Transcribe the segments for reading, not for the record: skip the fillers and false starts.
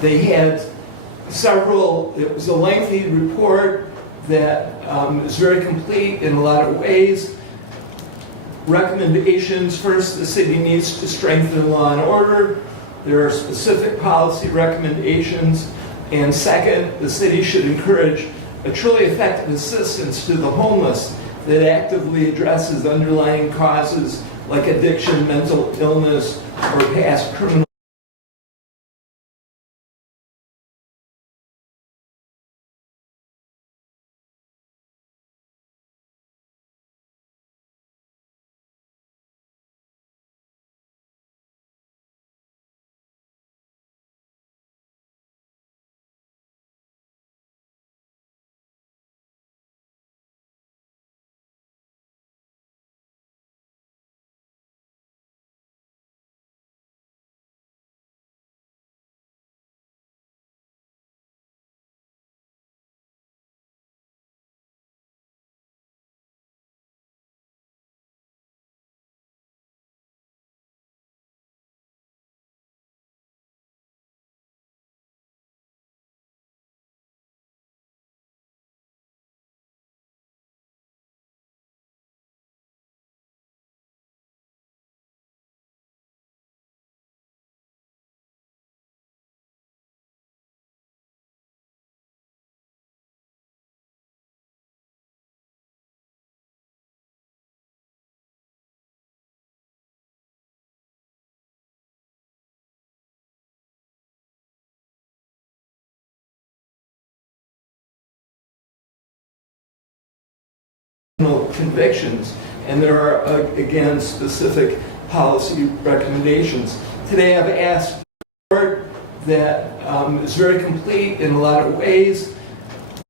They had it was a lengthy report that is very complete in a lot of ways. Recommendations: first, the city needs to strengthen law and order. There are specific policy recommendations. And second, the city should encourage a truly effective assistance to the homeless that actively addresses underlying causes like addiction, mental illness, or past criminal. Convictions, and there are again specific policy recommendations. Today I've asked a report that is very complete in a lot of ways.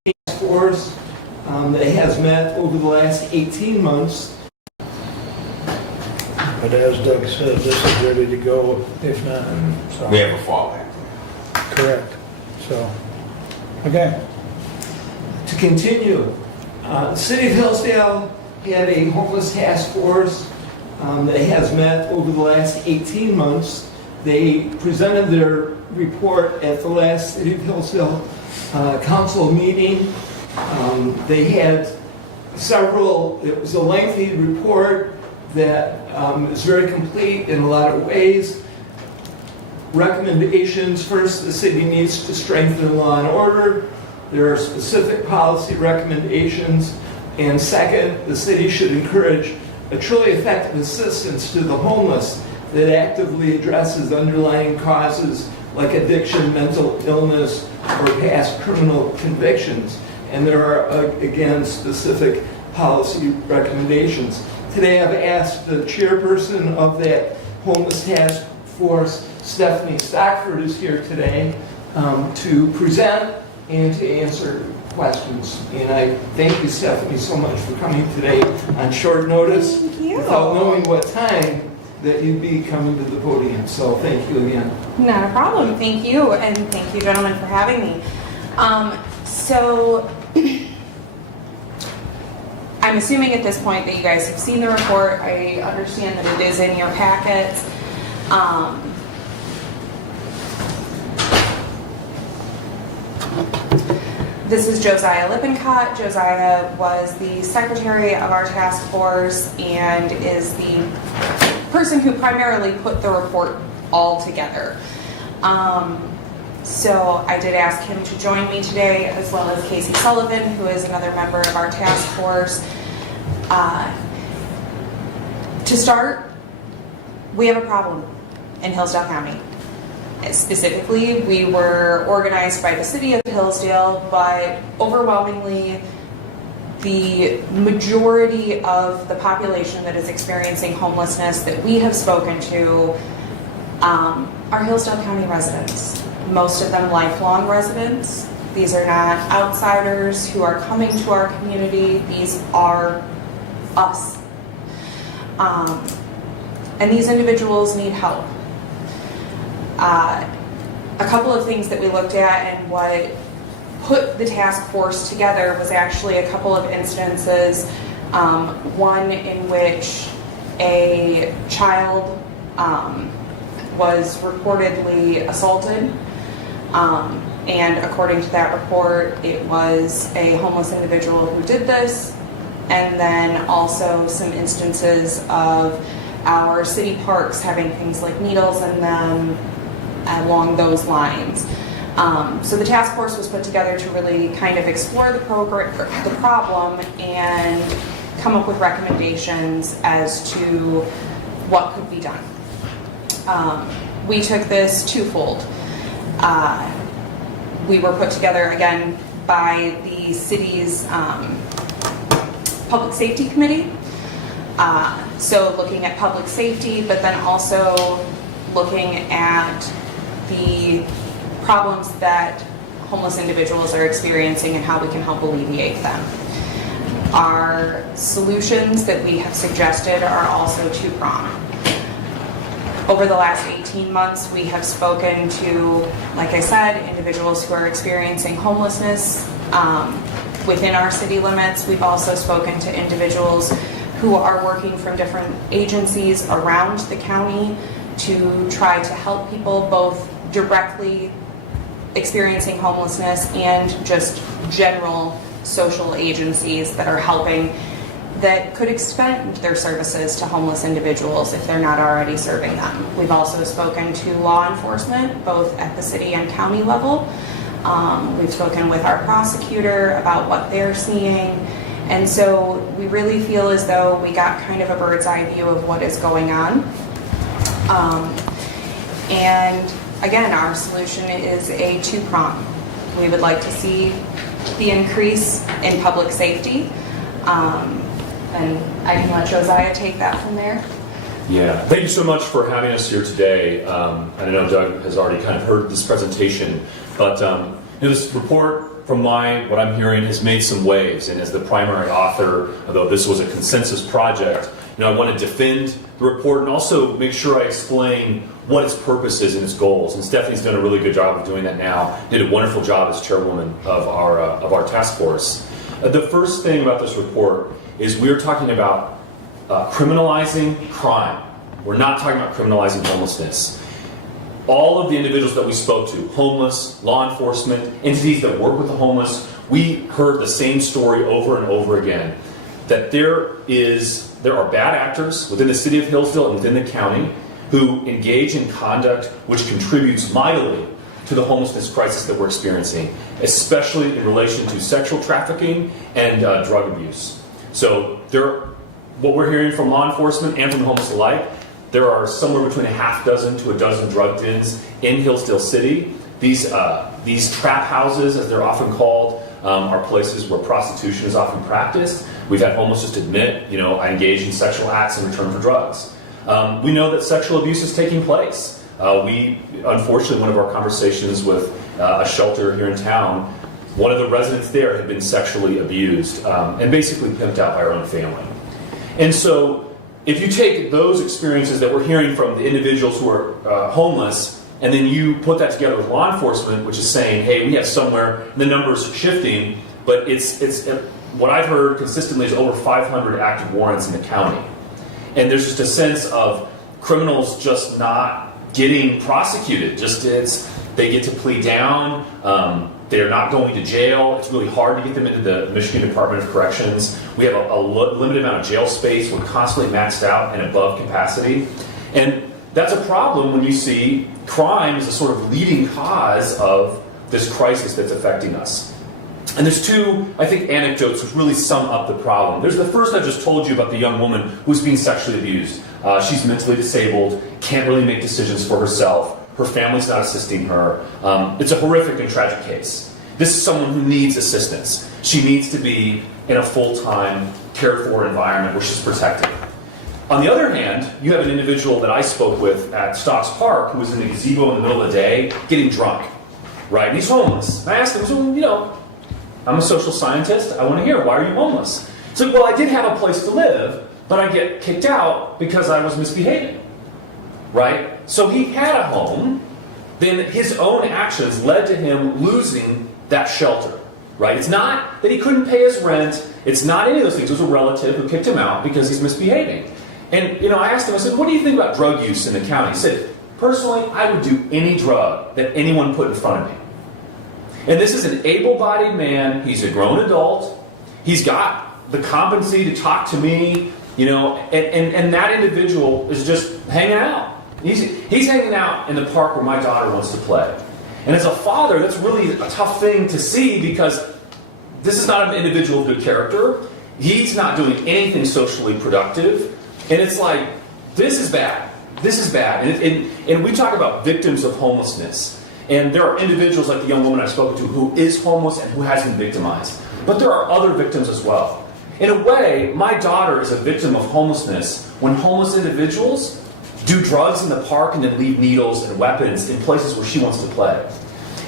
The task force that has met over the last 18 months. But as Doug said, this is ready to go if not. So. We have a fallback. Correct. So, okay. To continue, the City of Hillsdale had a homeless task force that has met over the last 18 months. They presented their report at the last City of Hillsdale Council meeting. They had it was a lengthy report that is very complete in a lot of ways. Recommendations: first, the city needs to strengthen law and order. There are specific policy recommendations. And second, the city should encourage a truly effective assistance to the homeless that actively addresses underlying causes like addiction, mental illness, or past criminal convictions. And there are, again, specific policy recommendations. Today I've asked the chairperson of that homeless task force, Stephanie Stockford, is here today to present and to answer questions. And I thank you, Stephanie, so much for coming today on short notice. Thank you. Without knowing what time that you'd be coming to the podium. So thank you again. Not a problem. Thank you, and thank you, gentlemen, for having me. So I'm assuming at this point that you guys have seen the report. I understand that it is in your packets. This is Josiah Lottincott. Josiah was the secretary of our task force and is the person who primarily put the report all together. So I did ask him to join me today, as well as Casey Sullivan, who is another member of our task force. To start, we have a problem in Hillsdale County. Specifically, we were organized by the city of Hillsdale, but overwhelmingly, the majority of the population that is experiencing homelessness that we have spoken to are Hillsdale County residents. Most of them lifelong residents. These are not outsiders who are coming to our community. These are us. And these individuals need help. A couple of things that we looked at and what put the task force together was actually a couple of instances. One in which a child was reportedly assaulted And according to that report, it was a homeless individual who did this, and then also some instances of our city parks having things like needles in them along those lines. So the task force was put together to really kind of explore the problem and come up with recommendations as to what could be done. We took this twofold. We were put together again by the city's public safety committee. So looking at public safety, but then also looking at the problems that homeless individuals are experiencing and how we can help alleviate them. Our solutions that we have suggested are also two-pronged. Over the last 18 months, we have spoken to, like I said, individuals who are experiencing homelessness within our city limits. We've also spoken to individuals who are working from different agencies around the county to try to help people both directly experiencing homelessness and just general social agencies that are helping, that could extend their services to homeless individuals if they're not already serving them. We've also spoken to law enforcement, both at the city and county level. We've spoken with our prosecutor about what they're seeing. And so we really feel as though we got kind of a bird's eye view of what is going on. And again, our solution is a two-prong. We would like to see the increase in public safety. And I can let Josiah take that from there. Yeah, thank you so much for having us here today. I know Doug has already kind of heard this presentation, but this report, from what I'm hearing, has made some waves. And as the primary author, although this was a consensus project, I want to defend the report and also make sure I explain what its purpose is and its goals. And Stephanie's done a really good job of doing that now. Did a wonderful job as chairwoman of our task force. The first thing about this report is we're talking about criminalizing crime. We're not talking about criminalizing homelessness. All of the individuals that we spoke to, homeless, law enforcement, entities that work with the homeless, we heard the same story over and over again, that there are bad actors within the city of Hillsdale and within the county who engage in conduct which contributes mightily to the homelessness crisis that we're experiencing, especially in relation to sexual trafficking and drug abuse. So what we're hearing from law enforcement and from the homeless alike, there are somewhere between a half dozen to a dozen drug dens in Hillsdale City. These trap houses, as they're often called, are places where prostitution is often practiced. We've had homeless just admit, I engage in sexual acts in return for drugs. We know that sexual abuse is taking place. Unfortunately, one of our conversations with a shelter here in town, one of the residents there had been sexually abused and basically pimped out by her own family. And so if you take those experiences that we're hearing from the individuals who are homeless, and then you put that together with law enforcement, which is saying, hey, we have somewhere, and the numbers are shifting, but it's what I've heard consistently is over 500 active warrants in the county. And there's just a sense of criminals just not getting prosecuted. They get to plead down. They're not going to jail. It's really hard to get them into the Michigan Department of Corrections. We have a limited amount of jail space. We're constantly maxed out and above capacity. And that's a problem when you see crime as a sort of leading cause of this crisis that's affecting us. And there's two, I think, anecdotes which really sum up the problem. There's the first I just told you about the young woman who's being sexually abused. She's mentally disabled, can't really make decisions for herself. Her family's not assisting her. It's a horrific and tragic case. This is someone who needs assistance. She needs to be in a full-time, cared-for environment where she's protected. On the other hand, you have an individual that I spoke with at Stocks Park who was in a gazebo in the middle of the day getting drunk, right? And he's homeless. And I asked him, well, I'm a social scientist. I want to hear, why are you homeless? He's like, well, I did have a place to live, but I get kicked out because I was misbehaving, right? So he had a home, then his own actions led to him losing that shelter, right? It's not that he couldn't pay his rent. It's not any of those things. It was a relative who kicked him out because he's misbehaving. And, I asked him, I said, what do you think about drug use in the county? He said, personally, I would do any drug that anyone put in front of me. And this is an able-bodied man. He's a grown adult. He's got the competency to talk to me, you know, and that individual is just hanging out. He's hanging out in the park where my daughter wants to play. And as a father, that's really a tough thing to see because this is not an individual of good character. He's not doing anything socially productive. And it's like, this is bad. This is bad. And we talk about victims of homelessness. And there are individuals like the young woman I spoke to who is homeless and who has been victimized. But there are other victims as well. In a way, my daughter is a victim of homelessness when homeless individuals do drugs in the park and then leave needles and weapons in places where she wants to play.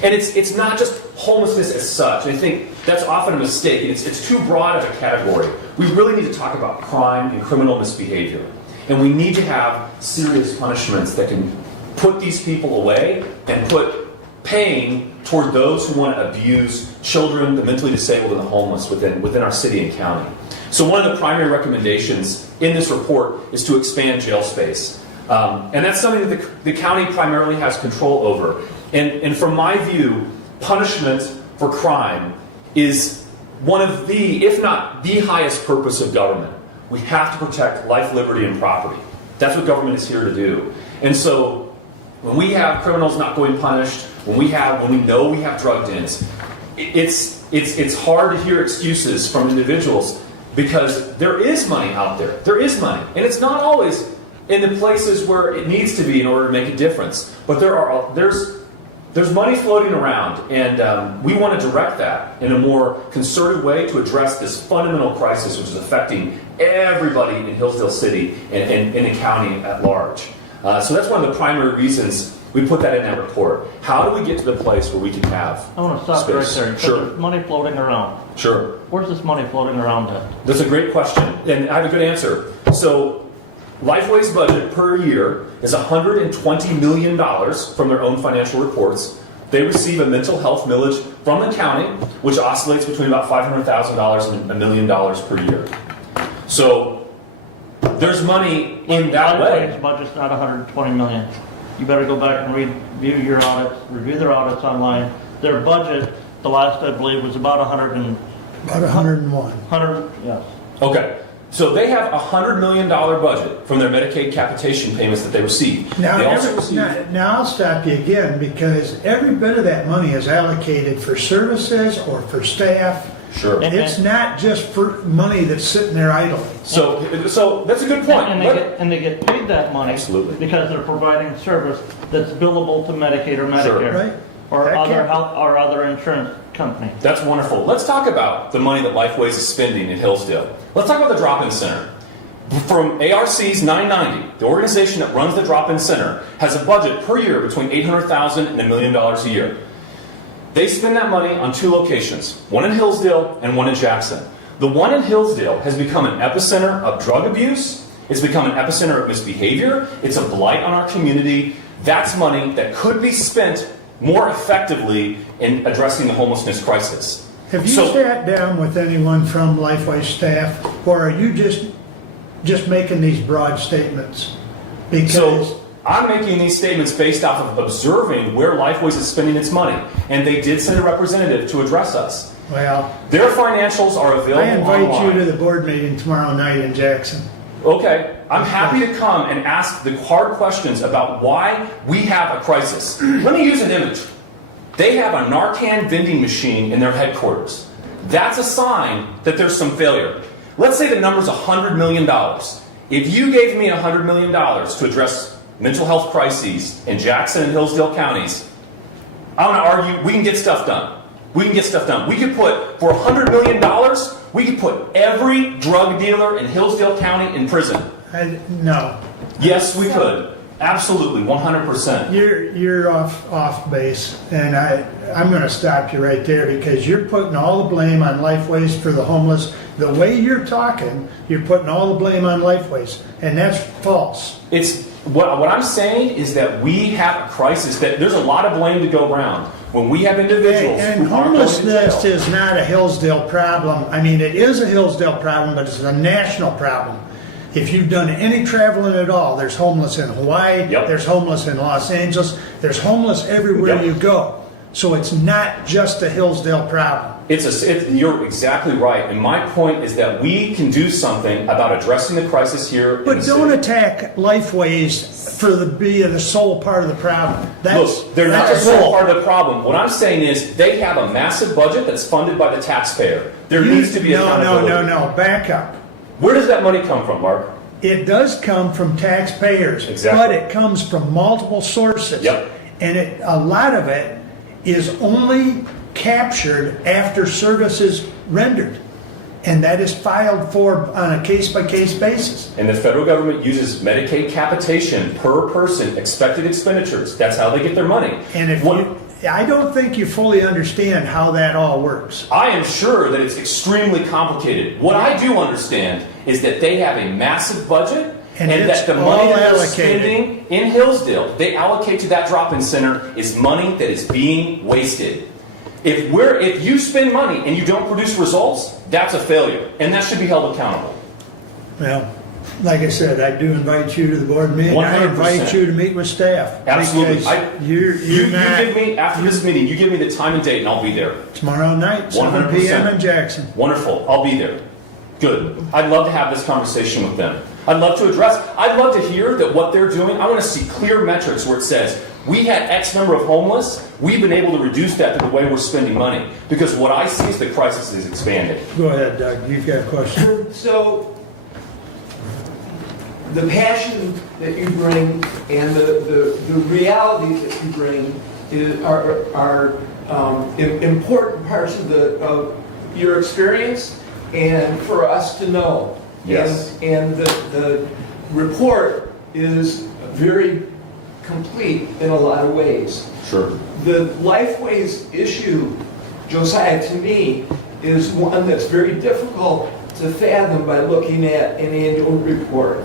And it's not just homelessness as such. I think that's often a mistake. It's too broad of a category. We really need to talk about crime and criminal misbehavior. And we need to have serious punishments that can put these people away and put pain toward those who want to abuse children, the mentally disabled, and the homeless within our city and county. So one of the primary recommendations in this report is to expand jail space. And that's something that the county primarily has control over. And from my view, punishment for crime is one of the, if not the highest purpose of government. We have to protect life, liberty, and property. That's what government is here to do. And so when we have criminals not going punished, when we know we have drug dens, it's hard to hear excuses from individuals because there is money out there. There is money. And it's not always in the places where it needs to be in order to make a difference. But there's money floating around, and we want to direct that in a more concerted way to address this fundamental crisis which is affecting everybody in Hillsdale City and in the county at large. So that's one of the primary reasons we put that in that report. How do we get to the place where we can have I want to stop space? right there. Sure. There's money floating around. Sure. Where's this money floating around at? That's a great question, and I have a good answer. So Lifeway's budget per year is $120 million from their own financial reports. They receive a mental health millage from the county, which oscillates between about $500,000 and $1 million per year. So there's money in that way. Lifeway's budget's not $120 million. You better go back and review your audits, review their audits online. Their budget, the last I believe, was about 101. yes. Okay. So they have a $100 million budget from their Medicaid capitation payments that they receive. Now, they also receive. I'll stop you again because every bit of that money is allocated for services or for staff. Sure. It's not just for money that's sitting there idle. So that's a good point. And they get paid that money Absolutely. because they're providing service that's billable to Medicaid or Medicare. Sure. Right. Or That other can't- health or other insurance company. That's wonderful. Let's talk about the money that Lifeways is spending in Hillsdale. Let's talk about the drop-in center. From ARC's 990, the organization that runs the drop-in center has a budget per year between $800,000 and $1 million a year. They spend that money on two locations, one in Hillsdale and one in Jackson. The one in Hillsdale has become an epicenter of drug abuse. It's become an epicenter of misbehavior. It's a blight on our community. That's money that could be spent more effectively in addressing the homelessness crisis. Have you sat down with anyone from Lifeway staff, or are you just making these broad statements? Because So I'm making these statements based off of observing where Lifeways is spending its money, and they did send a representative to address us. well, Their financials are available I invite online. you to the board meeting tomorrow night in Jackson. Okay, I'm happy to come and ask the hard questions about why we have a crisis. Let me use an image. They have a Narcan vending machine in their headquarters. That's a sign that there's some failure. Let's say the number's $100 million. If you gave me $100 million to address mental health crises in Jackson and Hillsdale counties, I'm going to argue we can get stuff done. We can get stuff done. We could put, for $100 million, we could put every drug dealer in Hillsdale County in prison. No, Yes, we could. Absolutely, 100%. you're off base, and I'm going to stop you right there because you're putting all the blame on Lifeways for the homeless. The way you're talking, you're putting all the blame on Lifeways, and that's false. It's what I'm saying is that we have a crisis. That there's a lot of blame to go around when we have individuals And who aren't going to homelessness jail. is not a Hillsdale problem. I mean, it is a Hillsdale problem, but it's a national problem. If you've done any traveling at all, there's homeless in Hawaii, Yep. there's homeless in Los Angeles, there's homeless everywhere Yep. you go. So it's not just a Hillsdale problem. You're exactly right. And my point is that we can do something about addressing the crisis here. But don't attack Lifeways for being the sole part of the problem. Look, they're not just a part of the problem. What I'm saying is they have a massive budget that's funded by the taxpayer. There needs to be accountability. No. Back up. Where does that money come from, Mark? It does come from taxpayers, Exactly. but it comes from multiple sources. Yep. And a lot of it is only captured after service is rendered. And that is filed for on a case-by-case basis. And the federal government uses Medicaid capitation per person, expected expenditures. That's how they get their money. And I don't think you fully understand how that all works. I am sure that it's extremely complicated. What I do understand is that they have a massive budget and that the money that they're spending in Hillsdale, they allocate to that drop-in center is money that is being wasted. If you spend money and you don't produce results, that's a failure, and that should be held accountable. Well, like I said, I do invite you to the board meeting. 100%. I invite you to meet with staff. Absolutely. Because You give me, after this meeting, you give me the time and date, and I'll be there. Tomorrow night, 7 100%. p.m. in Jackson. Wonderful. I'll be there. Good. I'd love to have this conversation with them. I'd love to hear that what they're doing, I want to see clear metrics where it says, we had X number of homeless, we've been able to reduce that to the way we're spending money. Because what I see is the crisis is expanding. Go ahead, Doug. You've got a question. So, the passion that you bring and the reality that you bring are important parts of your experience and for us to know. Yes. And the report is very complete in a lot of ways. Sure. The Lifeways issue, Josiah, to me, is one that's very difficult to fathom by looking at an annual report.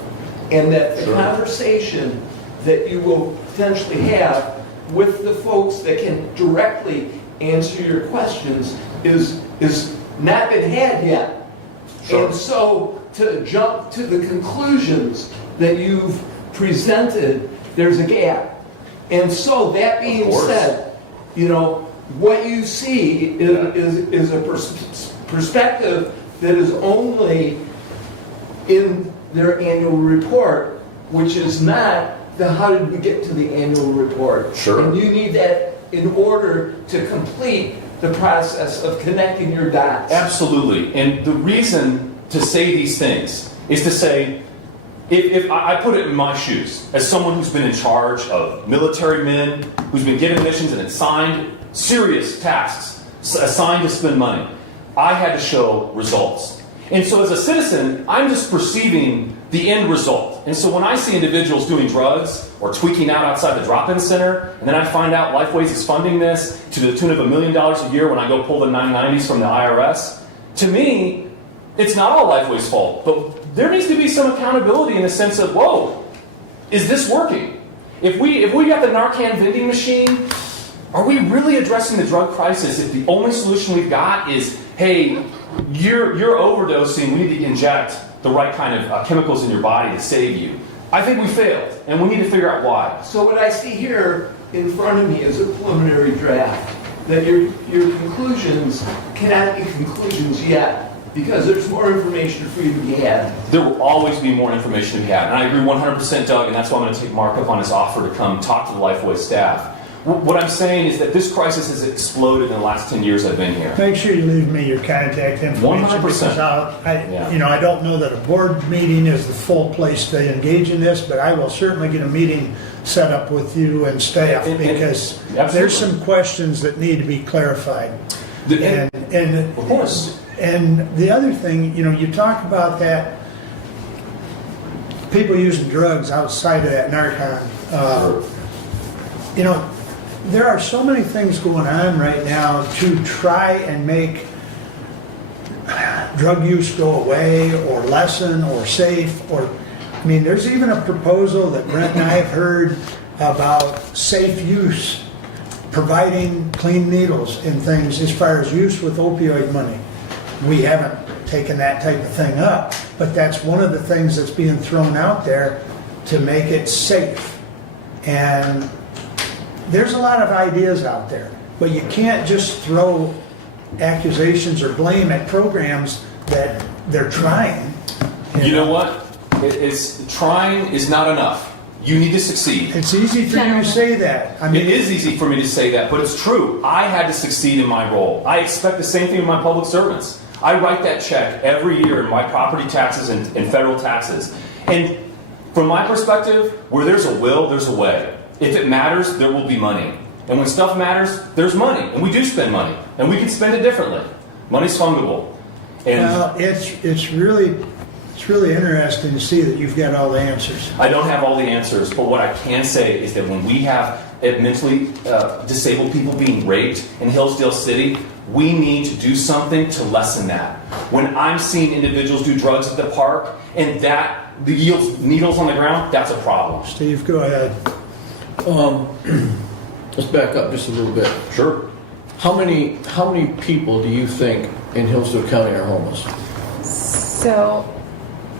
And that the conversation that you will potentially have with the folks that can directly answer your questions is not been had yet. Sure. And so to jump to the conclusions that you've presented, there's a gap. And so that being said, what you see is a perspective that is only in their annual report, which is not the how did we get to the annual report. Sure. And you need that in order to complete the process of connecting your dots. Absolutely. And the reason to say these things is to say, if I put it in my shoes, as someone who's been in charge of military men, who's been given missions and assigned serious tasks, assigned to spend money, I had to show results. And so as a citizen, I'm just perceiving the end result. And so when I see individuals doing drugs or tweaking out outside the drop-in center, and then I find out Lifeways is funding this to the tune of $1 million a year when I go pull the 990s from the IRS, to me, it's not all Lifeway's fault. But there needs to be some accountability in the sense of, whoa, is this working? If we got the Narcan vending machine, are we really addressing the drug crisis if the only solution we've got is, hey, you're overdosing, we need to inject the right kind of chemicals in your body to save you? I think we failed, and we need to figure out why. So what I see here in front of me is a preliminary draft, that your conclusions cannot be conclusions yet, because there's more information for you to be had. There will always be more information to be had, and I agree 100%, Doug, and that's why I'm going to take Mark up on his offer to come talk to the Lifeway staff. What I'm saying is that this crisis has exploded in the last 10 years I've been here. Make sure you leave me your contact information. 100%. Because I don't know that a board meeting is the full place to engage in this, but I will certainly get a meeting set up with you and staff because there's some questions that need to be clarified. Of course. And the other thing, you talk about that people using drugs outside of that Narcan. There are so many things going on right now to try and make drug use go away or lessen or safe. There's even a proposal that Brent and I have heard about safe use, providing clean needles and things as far as use with opioid money. We haven't taken that type of thing up, but that's one of the things that's being thrown out there to make it safe. And there's a lot of ideas out there. but you can't just throw accusations or blame at programs that they're trying. You know what? Trying is not enough. You need to succeed. It's easy for you to say that. I mean, It is easy for me to say that, but it's true. I had to succeed in my role. I expect the same thing of my public servants. I write that check every year in my property taxes and federal taxes. And from my perspective, where there's a will, there's a way. If it matters, there will be money. And when stuff matters, there's money. And we do spend money. And we can spend it differently. Money's fungible. And well, it's really interesting to see that you've got all the answers. I don't have all the answers, but what I can say is that when we have mentally disabled people being raped in Hillsdale City, we need to do something to lessen that. When I'm seeing individuals do drugs at the park and that the yields needles on the ground, that's a problem. Steve, go ahead. Let's back up just a little bit. Sure. How many people do you think in Hillsdale County are homeless? So,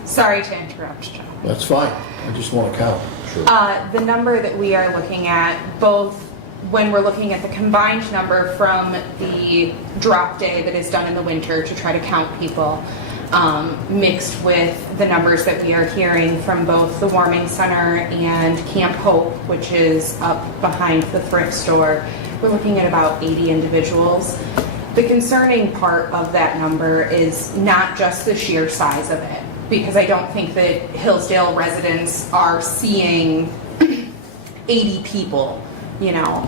sorry to interrupt, John. That's fine. I just want to count. Sure. The number that we are looking at, both when we're looking at the combined number from the drop day that is done in the winter to try to count people, mixed with the numbers that we are hearing from both the Warming Center and Camp Hope, which is up behind the thrift store, we're looking at about 80 individuals. The concerning part of that number is not just the sheer size of it, because I don't think that Hillsdale residents are seeing 80 people, you know.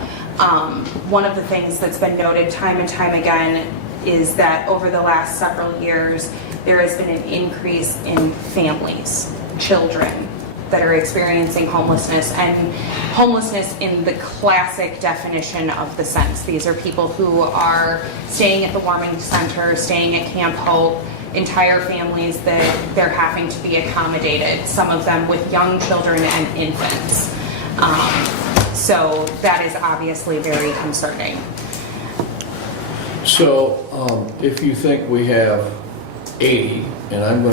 One of the things that's been noted time and time again is that over the last several years, there has been an increase in families, children, that are experiencing homelessness, and homelessness in the classic definition of the sense. These are people who are staying at the Warming Center, staying at Camp Hope, entire families that they're having to be accommodated, some of them with young children and infants. So that is obviously very concerning. So if you think we have 80, and I'm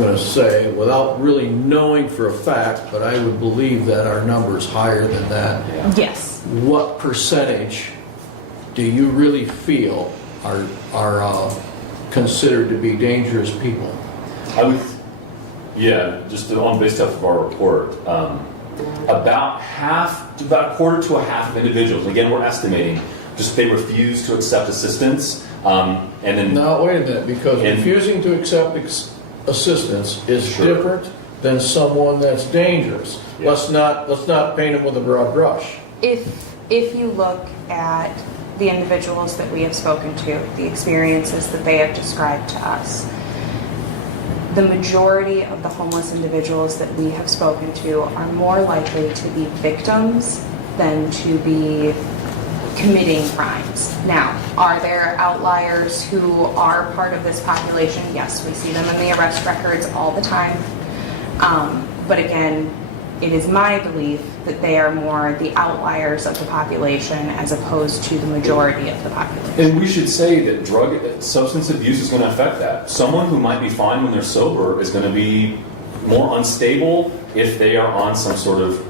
gonna say, without really knowing for a fact, but I would believe that our number is higher than that. Yes. What percentage do you really feel are considered to be dangerous people? I would, just based off of our report, about a quarter to a half of individuals, again, we're estimating, just they refuse to accept assistance. And then Now, wait a minute, because And- refusing to accept assistance is Sure. different than someone that's dangerous. Yeah. Let's not paint them with a broad brush. If you look at the individuals that we have spoken to, the experiences that they have described to us, the majority of the homeless individuals that we have spoken to are more likely to be victims than to be committing crimes. Now, are there outliers who are part of this population? Yes, we see them in the arrest records all the time. But again, it is my belief that they are more the outliers of the population as opposed to the majority of the population. And we should say that substance abuse is going to affect that. Someone who might be fine when they're sober is going to be more unstable if they are on some sort of,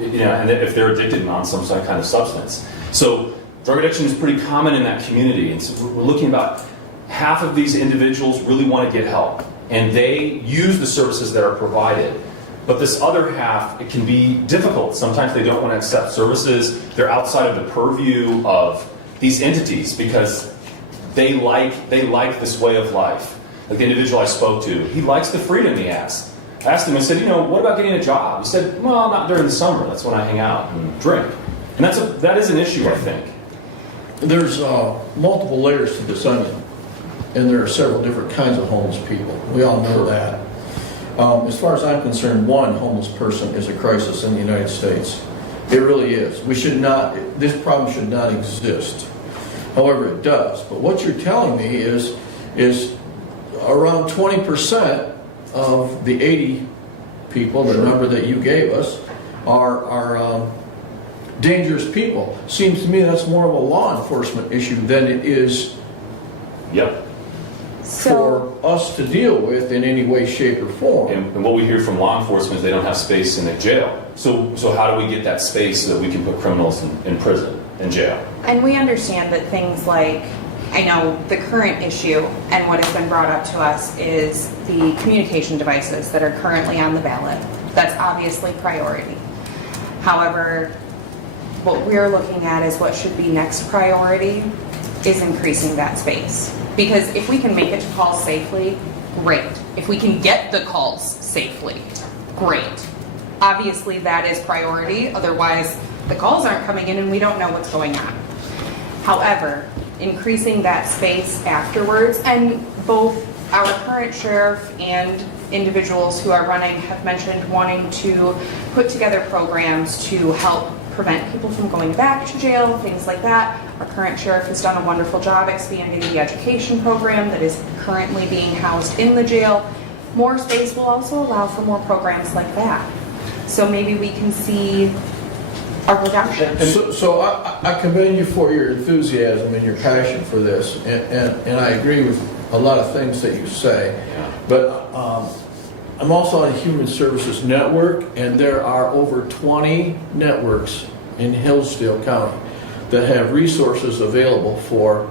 and if they're addicted and on some kind of substance. So drug addiction is pretty common in that community. And so we're looking about half of these individuals really want to get help. And they use the services that are provided. But this other half, it can be difficult. Sometimes they don't want to accept services. They're outside of the purview of these entities because they like this way of life. Like the individual I spoke to, he likes the freedom he has. I asked him, I said, what about getting a job? He said, well, not during the summer. That's when I hang out and drink. And that is an issue, I think. There's multiple layers to this onion, and there are several different kinds of homeless people. We all know that. As far as I'm concerned, one homeless person is a crisis in the United States. It really is. This problem should not exist. However, it does. But what you're telling me is around 20% of the 80 people, the number that you gave us, are dangerous people. Seems to me that's more of a law enforcement issue than it is for us to deal with in any way, shape, or form. And what we hear from law enforcement is they don't have space in the jail. So how do we get that space so that we can put criminals in prison, in jail? And we understand that things like, I know the current issue and what has been brought up to us is the communication devices that are currently on the ballot. That's obviously priority. However, what we're looking at is what should be next priority is increasing that space. Because if we can make it to calls safely, great. If we can get the calls safely, great. Obviously that is priority, otherwise the calls aren't coming in and we don't know what's going on. However, increasing that space afterwards, and both our current sheriff and individuals who are running have mentioned wanting to put together programs to help prevent people from going back to jail, things like that. Our current sheriff has done a wonderful job expanding the education program that is currently being housed in the jail. More space will also allow for more programs like that. So maybe we can see a reduction. So I commend you for your enthusiasm and your passion for this, and I agree with a lot of things that you say. But I'm also on a Human Services Network, and there are over 20 networks in Hillsdale County that have resources available for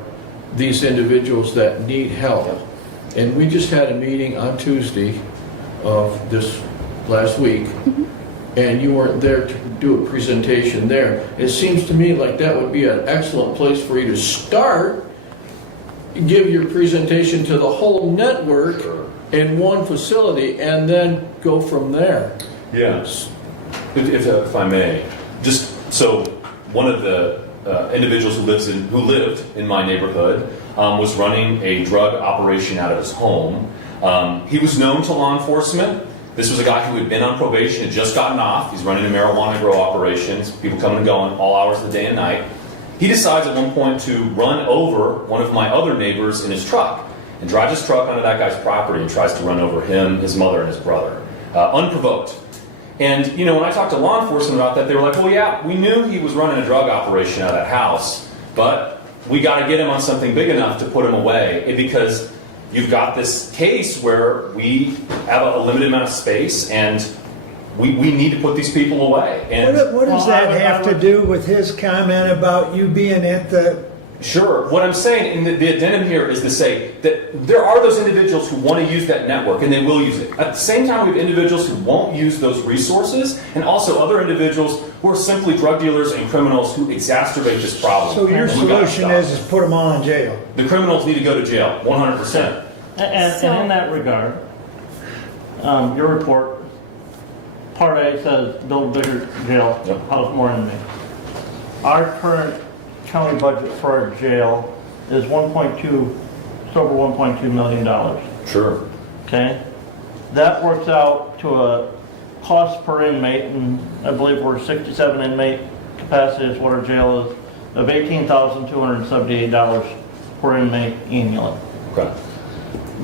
these individuals that need help. And we just had a meeting on Tuesday of this last week, and you weren't there to do a presentation there. It seems to me like that would be an excellent place for you to start, give your presentation to the whole network in one facility, and then go from there. Yes. If I may, just so one of the individuals who lived in my neighborhood was running a drug operation out of his home. He was known to law enforcement. This was a guy who had been on probation, had just gotten off. He's running a marijuana grow operations, people coming and going all hours of the day and night. He decides at one point to run over one of my other neighbors in his truck and drives his truck onto that guy's property and tries to run over him, his mother, and his brother, unprovoked. And, you know, when I talked to law enforcement about that, they were like, well, yeah, we knew he was running a drug operation out of that house, but we got to get him on something big enough to put him away, because you've got this case where we have a limited amount of space, and we need to put these people away. And What does that have to do with his comment about you being at the... Sure. What I'm saying in the addendum here is to say that there are those individuals who want to use that network, and they will use it. At the same time, we have individuals who won't use those resources, and also other individuals who are simply drug dealers and criminals who exacerbate this problem. So your solution is put them all in jail? The criminals need to go to jail, 100%. And in that regard, your report, Part A says build bigger jail, Yep. house more inmates. Our current county budget for our jail is it's over $1.2 million. Sure. Okay? That works out to a cost per inmate, and I believe we're 67 inmate capacity is what our jail is, of $18,278 per inmate annually. Okay.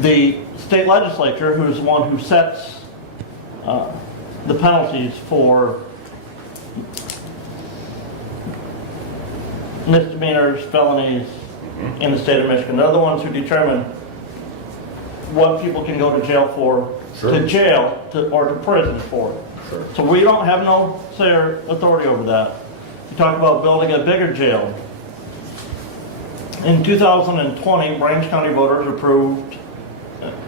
The state legislature, who's the one who sets the penalties for misdemeanors, felonies in the state of Michigan, they're the ones who determine what people can go to jail for, Sure. to jail, or to prison for. Sure. So we don't have no say or authority over that. You talk about building a bigger jail. In 2020, Branch County voters approved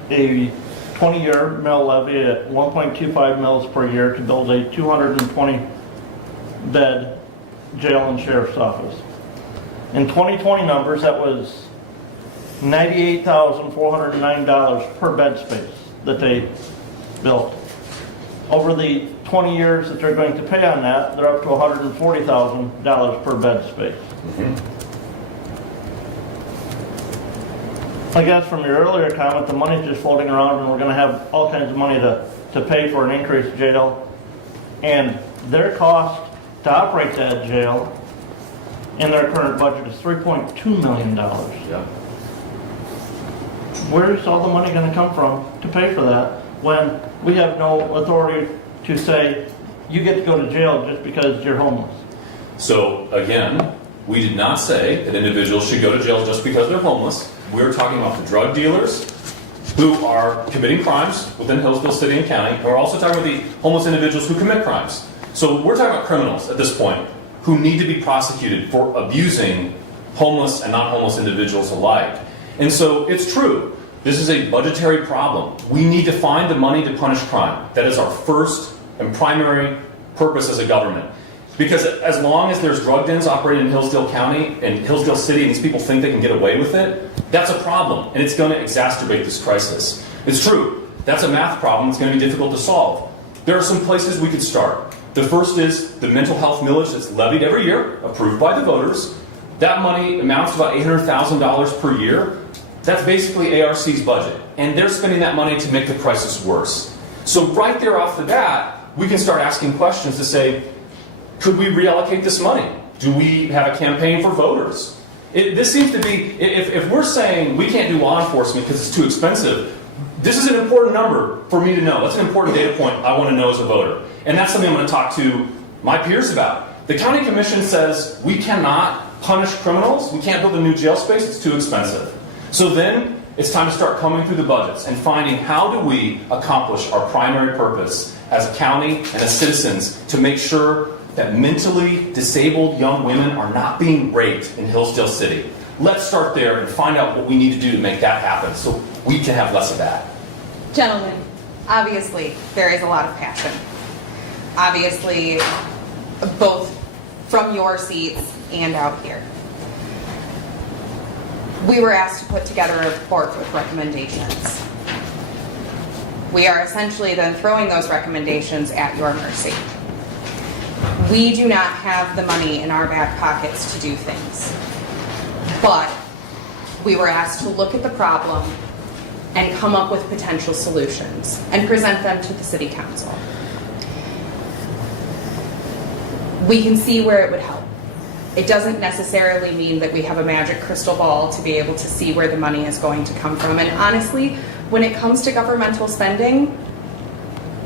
a 20-year mill levy at 1.25 mills per year to build a 220-bed jail and sheriff's office. In 2020 numbers, that was $98,409 per bed space that they built. Over the 20 years that they're going to pay on that, they're up to $140,000 per bed space. I guess from your earlier comment, the money's just floating around and we're going to have all kinds of money to pay for an increased jail. And their cost to operate that jail in their current budget is $3.2 million. Yeah. Where's all the money going to come from to pay for that when we have no authority to say you get to go to jail just because you're homeless? So again, we did not say that individuals should go to jail just because they're homeless. We're talking about the drug dealers who are committing crimes within Hillsdale City and County. And we're also talking about the homeless individuals who commit crimes. So we're talking about criminals at this point who need to be prosecuted for abusing homeless and non-homeless individuals alike. And so it's true, this is a budgetary problem. We need to find the money to punish crime. That is our first and primary purpose as a government. Because as long as there's drug dens operating in Hillsdale County and Hillsdale City and these people think they can get away with it, that's a problem, and it's going to exacerbate this crisis. It's true, that's a math problem, it's going to be difficult to solve. There are some places we could start. The first is the mental health millage that's levied every year, approved by the voters. That money amounts to about $800,000 per year. That's basically ARC's budget, and they're spending that money to make the crisis worse. So right there off the bat, we can start asking questions to say, could we reallocate this money? Do we have a campaign for voters? This seems to be, if we're saying we can't do law enforcement because it's too expensive, this is an important number for me to know. That's an important data point I want to know as a voter. And that's something I'm going to talk to my peers about. The county commission says we cannot punish criminals. We can't build a new jail space. It's too expensive. So then it's time to start combing through the budgets and finding how do we accomplish our primary purpose as a county and as citizens to make sure that mentally disabled young women are not being raped in Hillsdale City. Let's start there and find out what we need to do to make that happen so we can have less of that. Gentlemen, obviously there is a lot of passion. Obviously, both from your seats and out here. We were asked to put together a report with recommendations. We are essentially then throwing those recommendations at your mercy. We do not have the money in our back pockets to do things. But we were asked to look at the problem and come up with potential solutions and present them to the city council. We can see where it would help. It doesn't necessarily mean that we have a magic crystal ball to be able to see where the money is going to come from. And honestly, when it comes to governmental spending,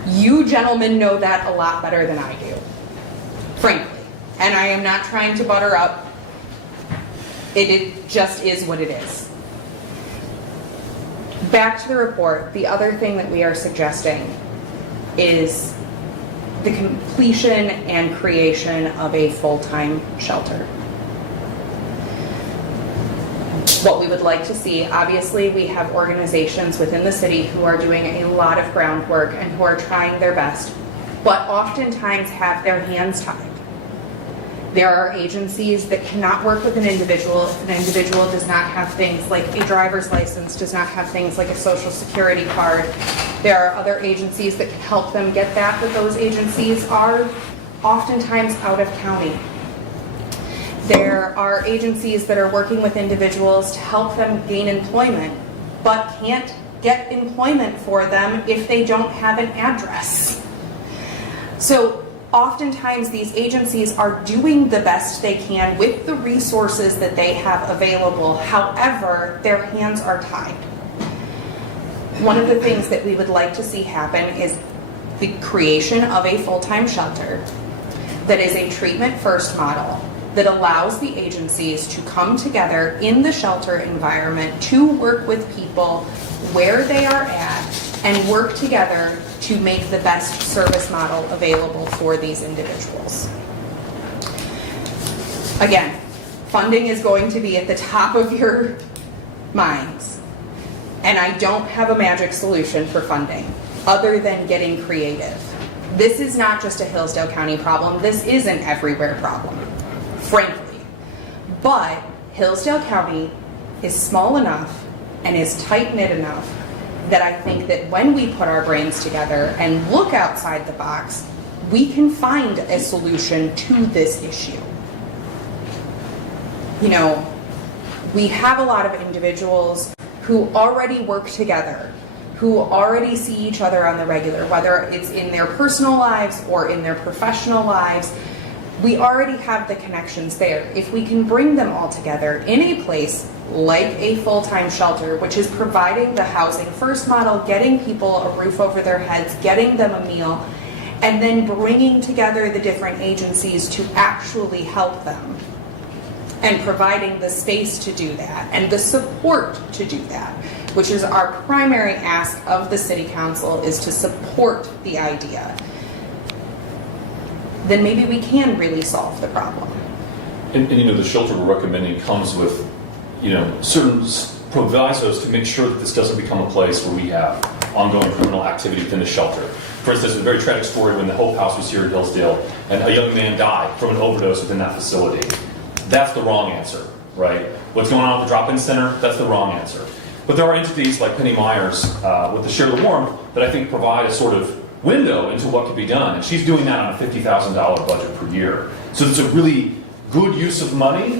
you gentlemen know that a lot better than I do, frankly. And I am not trying to butter up. It just is what it is. Back to the report, the other thing that we are suggesting is the completion and creation of a full-time shelter. What we would like to see, obviously we have organizations within the city who are doing a lot of groundwork and who are trying their best, but oftentimes have their hands tied. There are agencies that cannot work with an individual if an individual does not have things like a driver's license, does not have things like a social security card. There are other agencies that can help them get that, but those agencies are oftentimes out of county. There are agencies that are working with individuals to help them gain employment, but can't get employment for them if they don't have an address. So oftentimes these agencies are doing the best they can with the resources that they have available. However, their hands are tied. One of the things that we would like to see happen is the creation of a full-time shelter that is a treatment-first model that allows the agencies to come together in the shelter environment to work with people where they are at and work together to make the best service model available for these individuals. Again, funding is going to be at the top of your minds. And I don't have a magic solution for funding other than getting creative. This is not just a Hillsdale County problem. This is an everywhere problem, frankly. But Hillsdale County is small enough and is tight-knit enough that I think that when we put our brains together and look outside the box, we can find a solution to this issue. You know, we have a lot of individuals who already work together, who already see each other on the regular, whether it's in their personal lives or in their professional lives. We already have the connections there. If we can bring them all together in a place like a full-time shelter, which is providing the housing first model, getting people a roof over their heads, getting them a meal, and then bringing together the different agencies to actually help them, and providing the space to do that and the support to do that, which is our primary ask of the City Council, is to support the idea. then maybe we can really solve the problem. And the shelter we're recommending comes with, certain provisos to make sure that this doesn't become a place where we have ongoing criminal activity within the shelter. For instance, a very tragic story when the Hope House was here in Hillsdale, and a young man died from an overdose within that facility. That's the wrong answer, right? What's going on with the drop-in center? That's the wrong answer. But there are entities like Penny Myers with the Share the Warmth that I think provide a sort of window into what could be done. And she's doing that on a $50,000 budget per year. So it's a really good use of money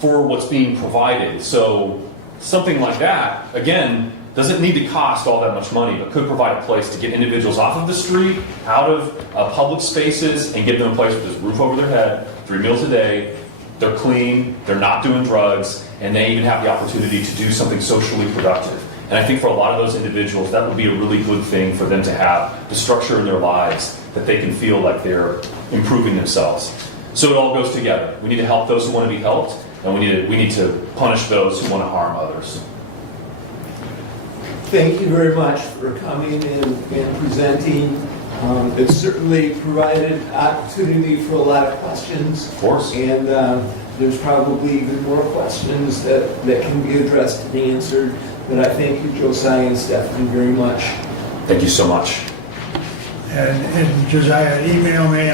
for what's being provided. So something like that, again, doesn't need to cost all that much money, but could provide a place to get individuals off of the street, out of public spaces, and give them a place with this roof over their head, 3 meals a day. They're clean, they're not doing drugs, and they even have the opportunity to do something socially productive. And I think for a lot of those individuals, that would be a really good thing for them to have the structure in their lives that they can feel like they're improving themselves. So it all goes together. We need to help those who want to be helped, and we need to punish those who want to harm others. Thank you very much for coming and presenting. It's certainly provided opportunity for a lot of questions. Of course. And there's probably even more questions that can be addressed and answered. But I thank you, Josiah and Stephanie, very much. Thank you so much. And Josiah, email me